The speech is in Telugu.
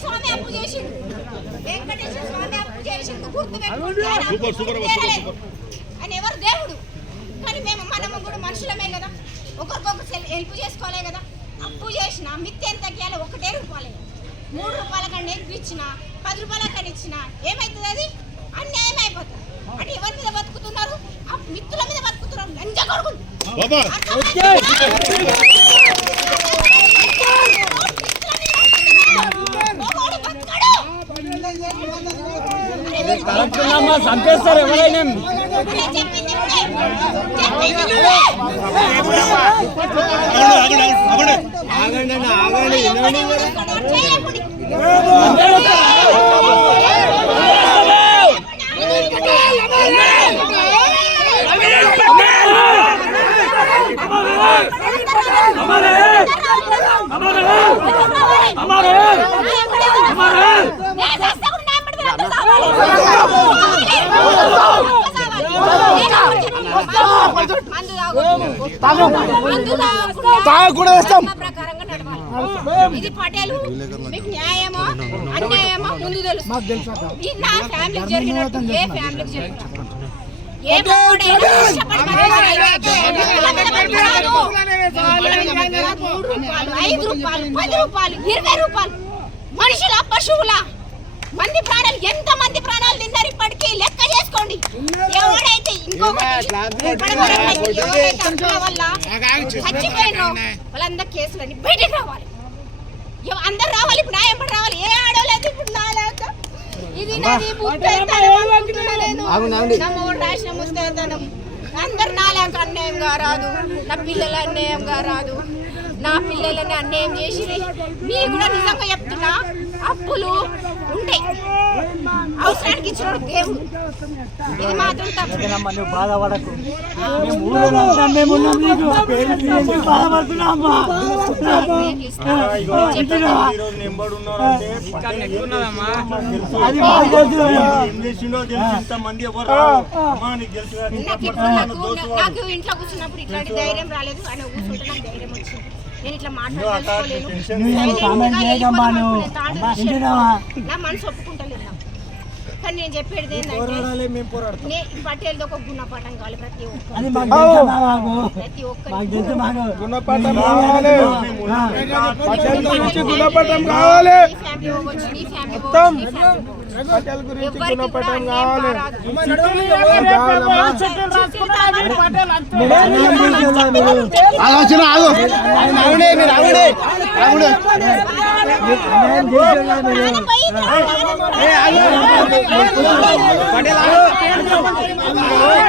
స్వామి అప్పు చేసిండు, వెంకటేశ్వర స్వామి అప్పు చేసిండు, గుర్తు అని ఎవరు దేవుడు. కానీ మనము కూడా మనుషులమే కదా, ఒకరికొకరు హెల్ప్ చేసుకోలే కదా. అప్పు చేసిన మిత్తి ఎంత తగ్గాలి, 1 రూపాయలే. 3 రూపాయల కన్నా ఎక్కువ ఇచ్చిన, 10 రూపాయల కన్నా ఇచ్చిన ఏమవుతుంది? అది అన్యాయం అయిపోతుంది. అంటే ఎవరి మీద బతుకుతున్నారు? ఆ మిత్తుల మీద బతుకుతున్నారు. లంజ కొడుకులు. చంపేస్తారు ఎవరైనా. ఇది పటేలు మీకు న్యాయమో అన్యాయమో ముందు తెలుసు. ఇది నా ఫ్యామిలీకి జరిగినట్టు ఏ ఫ్యామిలీకి జరిగినట్టు ఏ 3 రూపాయలు, 5 రూపాయలు, 10 రూపాయలు, 20 రూపాయలు మనుషుల పశువుల మంది ప్రాణాలు, ఎంత మంది ప్రాణాలు తిన్నారు ఇప్పటికీ లెక్క చేసుకోండి. ఎవరైతే వల్ల చచ్చిపోయినో వాళ్ళందరూ కేసులని బయటకు రావాలి, అందరు రావాలి. ఇప్పుడు న్యాయం రావాలి. ఏ ఆడలేదు ఇప్పుడు నాలేక ఇది నాది రాసిన ముస్తేతనం. అందరు నాలేక అన్యాయంగా రాదు, నా పిల్లలు అన్యాయంగా రాదు. నా పిల్లలని అన్యాయం చేసి మీకు కూడా నిజంగా చెప్తున్నా, అప్పులు ఉంటాయి, అవసరానికి ఇచ్చిన దేవుడు. ఇది మాత్రం తప్పు. బాధపడకు, నాకు ఇంట్లో కూర్చున్నప్పుడు ఇట్లాంటి ధైర్యం రాలేదు. ఆయన కూర్చుంటే నాకు ధైర్యం వచ్చింది. నేను ఇట్లా మాట్లాడుకోలేను, నా మనసు ఒప్పుకుంటలేదు. కానీ నేను చెప్పేది ఏంటంటే పటేల్ది ఒక గుణపాఠం కావాలి ప్రతి ఒక్కరు. ఆలోచన